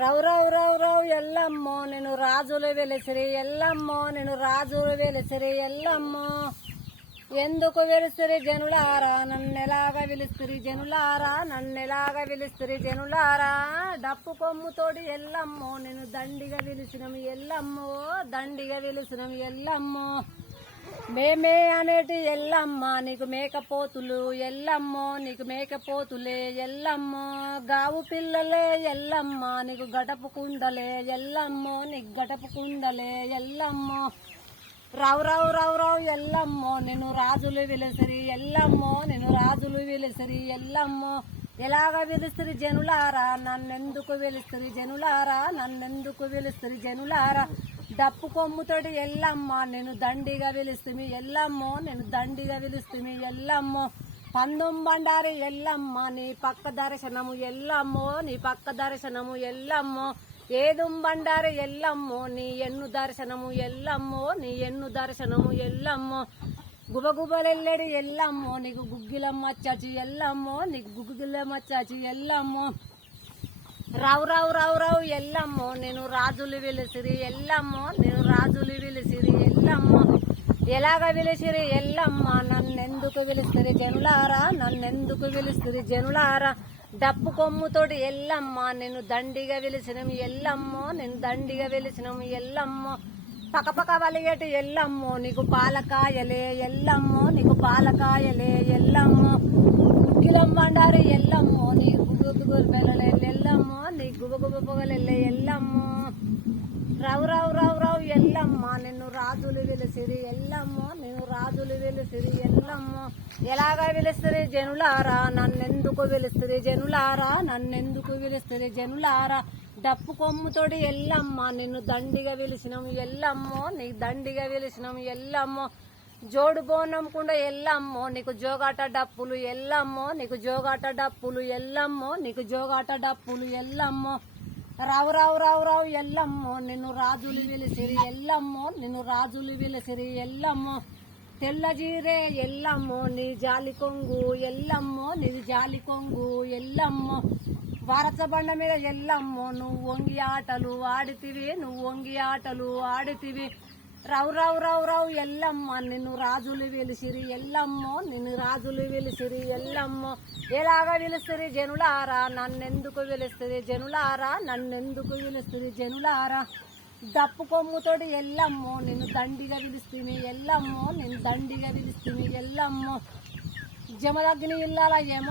రవు రవు రవు రవు ఎల్లమ్మో నేను రాజులు వెలిసిరి ఎల్లమ్మో నేను రాజులు వెలిసిరి ఎల్లమ్మో ఎందుకు వెలుస్తురి జనులారా నన్నెలాగా విలుస్తురి జనులారా నన్నెలాగా విలుస్తురి జనులారా డప్పు కొమ్ముతోటి ఎల్లమ్మో నేను దండిగా విలిసినం ఎల్లమ్మో దండిగా విలిసినం ఎల్లమ్మో మేమే అనేటి ఎల్లమ్మ నీకు మేకపోతులు ఎల్లమ్మో నీకు మేకపోతులే ఎల్లమ్మో గావు పిల్లలే ఎల్లమ్మ నీకు గడపు కుండలే ఎల్లమ్మో నీకు గడపు కుండలే ఎల్లమ్మో రావు రావు రావు రావు ఎల్లమ్మో నేను రాజులు విలుసరి ఎల్లమ్మో నేను రాజులు విలుసరి ఎల్లమ్మో ఎలాగ విలుస్తురి జనులారా నన్నెందుకు విలుస్తురి జనులారా నన్నెందుకు విలుస్తురి జనులారా డప్పు కొమ్ముతోటి ఎల్లమ్మ నేను దండిగా విలుస్తుమి ఎల్లమ్మో నేను దండిగా విలుస్తుమి ఎల్లమ్మో పందెం బండారి ఎల్లమ్మ నీ పక్క దర్శనము ఎల్లమ్మో నీ పక్క దర్శనము ఎల్లమ్మో ఏదుం బండారి ఎల్లమ్మో నీ ఎన్ను దర్శనము ఎల్లమ్మో నీ ఎన్ను దర్శనము ఎల్లమ్మో గుబగుబలెల్లడి ఎల్లమ్మో నీకు గుగ్గిలమ్మ చాచి ఎల్లమ్మో నీకు గుగ్గిలమ్మ చాచి ఎల్లమ్మో రావు రావు రావు రావు ఎల్లమ్మో నేను రాజులు విలిసిరి ఎల్లమ్మో నేను రాజులు విలిసిరి ఎల్లమ్మో ఎలాగ విలిసిరి ఎల్లమ్మ నన్నెందుకు విలుస్తురి జనులారా నన్నెందుకు విలుస్తురి జనులారా డప్పు కొమ్ముతోటి ఎల్లమ్మ నేను దండిగా విలిసినం ఎల్లమ్మో నేను దండిగా విలిసినం ఎల్లమ్మో పకపక వలిగేటి ఎల్లమ్మో నీకు పాలకాయలే ఎల్లమ్మో నీకు పాలకాయలే ఎల్లమ్మో గుగ్గిలం బండారు ఎల్లమ్మో నీ గుగ్గురు పిల్లలే ఎల్లమ్మో నీ గుబగుబ పొగలెల్లే ఎల్లమ్మో రావు రావు రావు రావు ఎల్లమ్మ నిన్ను రాజులు విలిసిరి ఎల్లమ్మో నేను రాజులు విలిసిరి ఎల్లమ్మో ఎలాగా విలుస్తురి జనులారా నన్నెందుకు విలుస్తురి జనులారా నన్నెందుకు విలుస్తురి జనులారా డప్పు కొమ్ముతోటి ఎల్లమ్మ నిన్ను దండిగా విలిసినం ఎల్లమ్మో నీకు దండిగా విలిసినం ఎల్లమ్మో జోడు బోనంకుండ ఎల్లమ్మో నీకు జోగాట డప్పులు ఎల్లమ్మో నీకు జోగాట డప్పులు ఎల్లమ్మో నీకు జోగాట డప్పులు ఎల్లమ్మో రావు రావు రావు రావు ఎల్లమ్మో నిన్ను రాజులు విలిసిరి ఎల్లమ్మో నిన్ను రాజులు విలిసిరి ఎల్లమ్మో తెల్లజీరే ఎల్లమ్మో నీ జాలి కొంగు ఎల్లమ్మో నీది జాలి కొంగు ఎల్లమ్మో వారసబండ మీద ఎల్లమ్మో నువ్వు వంగి ఆటలు ఆడితివి నువ్వు వంగి ఆటలు ఆడితివి రావు రావు రావు రావు ఎల్లమ్మ నిన్ను రాజులు విలిసిరి ఎల్లమ్మో నిన్ను రాజులు విలిసిరి ఎల్లమ్మో ఎలాగా విలుస్తురి జనులారా నన్నెందుకు విలుస్తురి జనులారా నన్నెందుకు విలుస్తురి జనులారా డప్పు కొమ్ముతోటి ఎల్లమ్మో నిన్ను దండిగా విలుస్తుమి ఎల్లమ్మో నేను దండిగా విలుస్తుమి ఎల్లమ్మో జమదగ్ని ఇల్లాల జమ